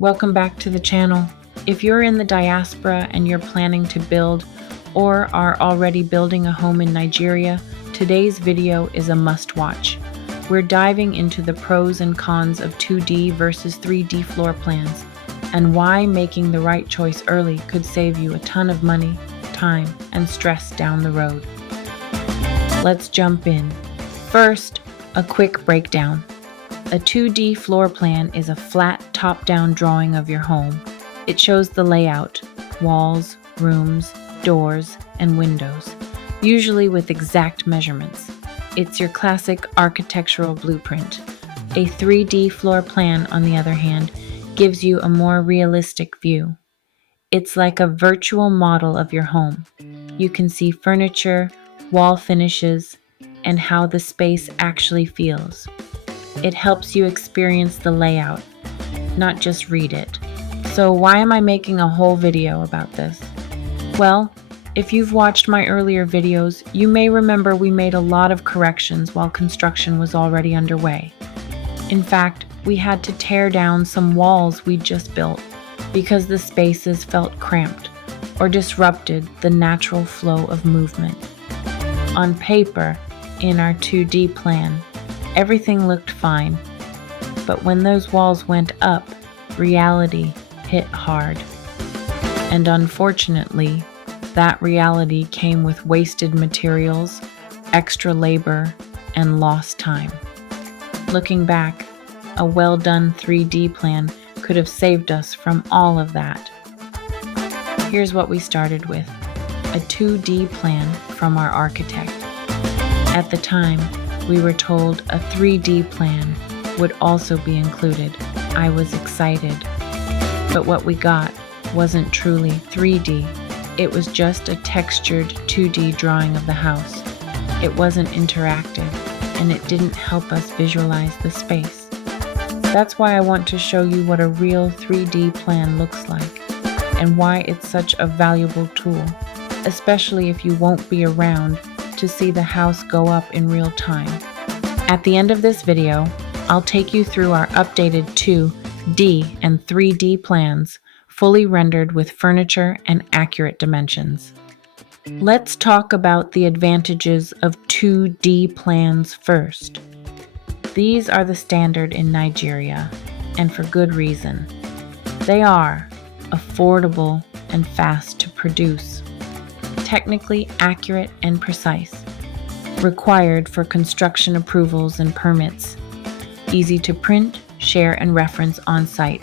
Welcome back to the channel. If you're in the diaspora and you're planning to build or are already building a home in Nigeria, today's video is a must-watch. We're diving into the pros and cons of 2D versus 3D floor plans and why making the right choice early could save you a ton of money, time, and stress down the road. Let's jump in. First, a quick breakdown. A 2D floor plan is a flat, top-down drawing of your home. It shows the layout, walls, rooms, doors, and windows, usually with exact measurements. It's your classic architectural blueprint. A 3D floor plan, on the other hand, gives you a more realistic view. It's like a virtual model of your home. You can see furniture, wall finishes, and how the space actually feels. It helps you experience the layout, not just read it. So why am I making a whole video about this? Well, if you've watched my earlier videos, you may remember we made a lot of corrections while construction was already underway. In fact, we had to tear down some walls we'd just built because the spaces felt cramped or disrupted the natural flow of movement. On paper, in our 2D plan, everything looked fine, but when those walls went up, reality hit hard. And unfortunately, that reality came with wasted materials, extra labor, and lost time. Looking back, a well-done 3D plan could have saved us from all of that. Here's what we started with: a 2D plan from our architect. At the time, we were told a 3D plan would also be included. I was excited. But what we got wasn't truly 3D. It was just a textured 2D drawing of the house. It wasn't interactive, and it didn't help us visualize the space. That's why I want to show you what a real 3D plan looks like, and why it's such a valuable tool, especially if you won't be around to see the house go up in real time. At the end of this video, I'll take you through our updated 2D and 3D plans, fully rendered with furniture and accurate dimensions. Let's talk about the advantages of 2D plans first. These are the standard in Nigeria, and for good reason. They are affordable and fast to produce, technically accurate and precise, required for construction approvals and permits, easy to print, share, and reference on site.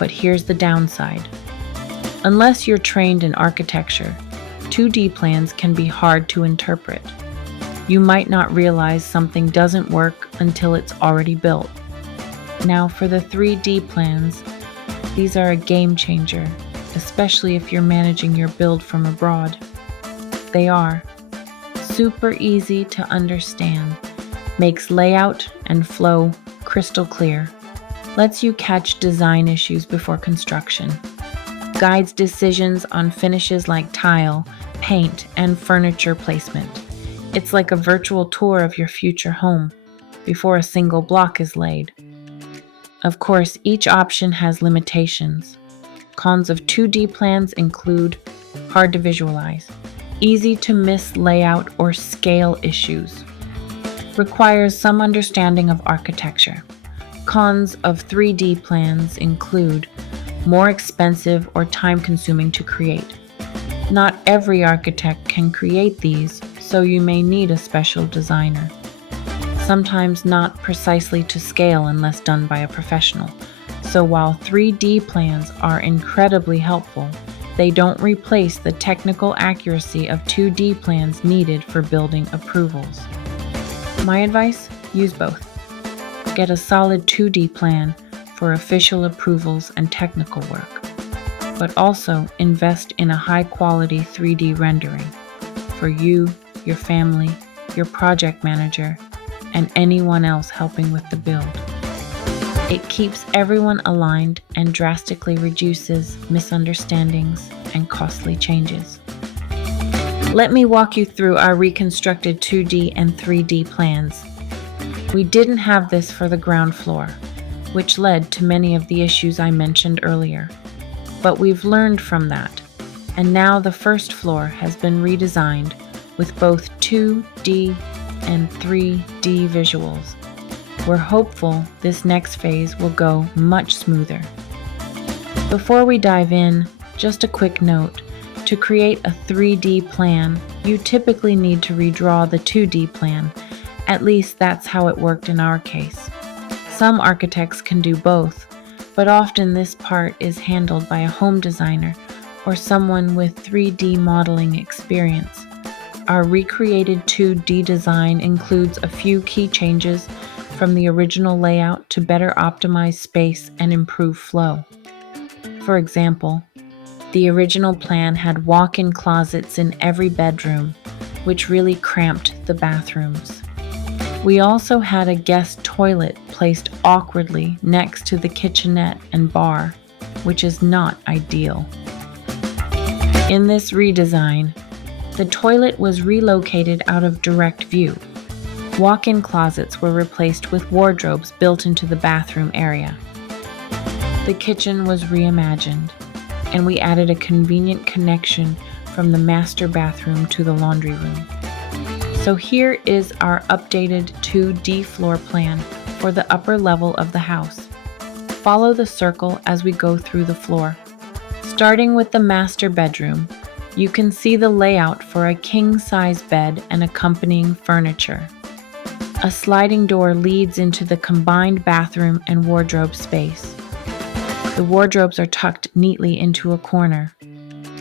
But here's the downside. Unless you're trained in architecture, 2D plans can be hard to interpret. You might not realize something doesn't work until it's already built. Now for the 3D plans, these are a game changer, especially if you're managing your build from abroad. They are super easy to understand, makes layout and flow crystal clear, lets you catch design issues before construction, guides decisions on finishes like tile, paint, and furniture placement. It's like a virtual tour of your future home before a single block is laid. Of course, each option has limitations. Cons of 2D plans include hard to visualize, easy to miss layout or scale issues, requires some understanding of architecture. Cons of 3D plans include more expensive or time-consuming to create. Not every architect can create these, so you may need a special designer. Sometimes not precisely to scale unless done by a professional. So while 3D plans are incredibly helpful, they don't replace the technical accuracy of 2D plans needed for building approvals. My advice? Use both. Get a solid 2D plan for official approvals and technical work, but also invest in a high-quality 3D rendering for you, your family, your project manager, and anyone else helping with the build. It keeps everyone aligned and drastically reduces misunderstandings and costly changes. Let me walk you through our reconstructed 2D and 3D plans. We didn't have this for the ground floor. which led to many of the issues I mentioned earlier. But we've learned from that, and now the first floor has been redesigned with both 2D and 3D visuals. We're hopeful this next phase will go much smoother. Before we dive in, just a quick note. To create a 3D plan, you typically need to redraw the 2D plan. At least that's how it worked in our case. Some architects can do both, but often this part is handled by a home designer or someone with 3D modeling experience. Our recreated 2D design includes a few key changes from the original layout to better optimize space and improve flow. For example, the original plan had walk-in closets in every bedroom, which really cramped the bathrooms. We also had a guest toilet placed awkwardly next to the kitchenette and bar, which is not ideal. In this redesign, the toilet was relocated out of direct view. Walk-in closets were replaced with wardrobes built into the bathroom area. The kitchen was reimagined, and we added a convenient connection from the master bathroom to the laundry room. So here is our updated 2D floor plan for the upper level of the house. Follow the circle as we go through the floor. Starting with the master bedroom, you can see the layout for a king-size bed and accompanying furniture. A sliding door leads into the combined bathroom and wardrobe space. The wardrobes are tucked neatly into a corner.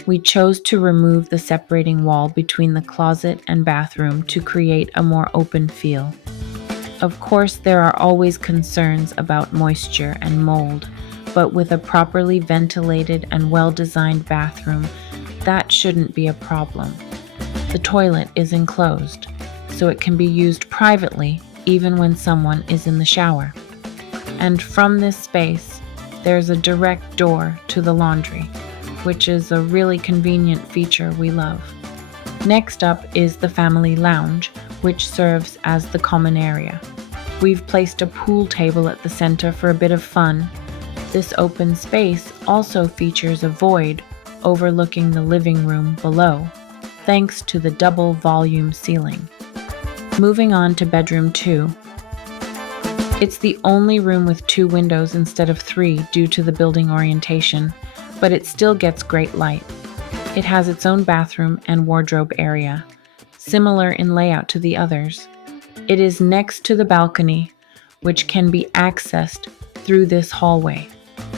We chose to remove the separating wall between the closet and bathroom to create a more open feel. Of course, there are always concerns about moisture and mold, but with a properly ventilated and well-designed bathroom, that shouldn't be a problem. The toilet is enclosed, so it can be used privately even when someone is in the shower. And from this space, there's a direct door to the laundry, which is a really convenient feature we love. Next up is the family lounge, which serves as the common area. We've placed a pool table at the center for a bit of fun. This open space also features a void overlooking the living room below, thanks to the double volume ceiling. Moving on to bedroom 2. It's the only room with 2 windows instead of 3 due to the building orientation, but it still gets great light. It has its own bathroom and wardrobe area, similar in layout to the others. It is next to the balcony, which can be accessed through this hallway.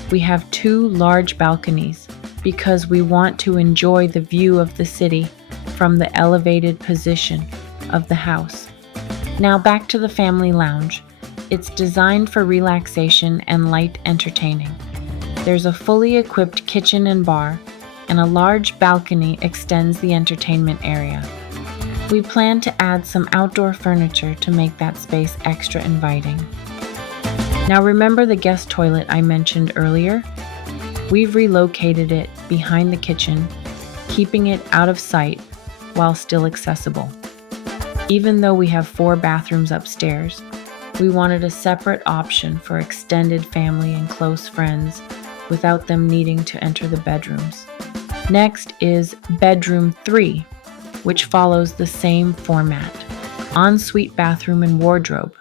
We have 2 large balconies because we want to enjoy the view of the city from the elevated position of the house. Now back to the family lounge. It's designed for relaxation and light entertaining. There's a fully equipped kitchen and bar, and a large balcony extends the entertainment area. We plan to add some outdoor furniture to make that space extra inviting. Now remember the guest toilet I mentioned earlier? We've relocated it behind the kitchen, keeping it out of sight while still accessible. Even though we have 4 bathrooms upstairs, we wanted a separate option for extended family and close friends without them needing to enter the bedrooms. Next is bedroom 3, which follows the same format. Ensuite bathroom and wardrobe.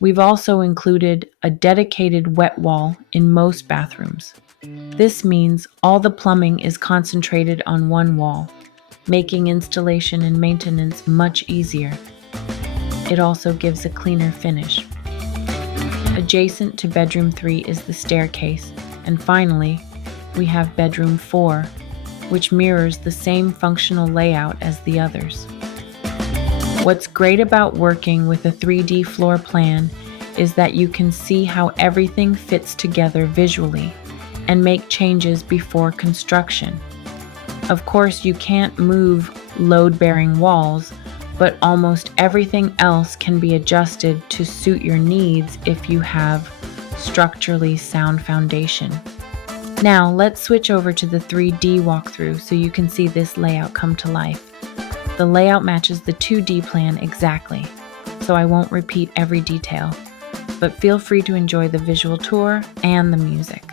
We've also included a dedicated wet wall in most bathrooms. This means all the plumbing is concentrated on one wall, making installation and maintenance much easier. It also gives a cleaner finish. Adjacent to bedroom 3 is the staircase, and finally, we have bedroom 4, which mirrors the same functional layout as the others. What's great about working with a 3D floor plan is that you can see how everything fits together visually and make changes before construction. Of course, you can't move load-bearing walls, but almost everything else can be adjusted to suit your needs if you have structurally sound foundation. Now, let's switch over to the 3D walkthrough so you can see this layout come to life. The layout matches the 2D plan exactly, so I won't repeat every detail. but feel free to enjoy the visual tour and the music.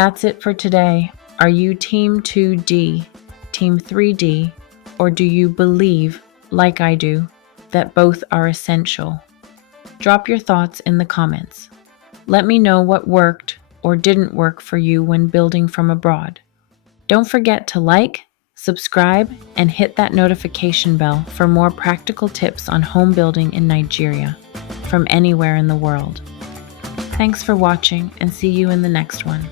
That's it for today. Are you Team 2D, Team 3D, or do you believe, like I do, that both are essential? Drop your thoughts in the comments. Let me know what worked or didn't work for you when building from abroad. Don't forget to like, subscribe, and hit that notification bell for more practical tips on home building in Nigeria from anywhere in the world. Thanks for watching and see you in the next one.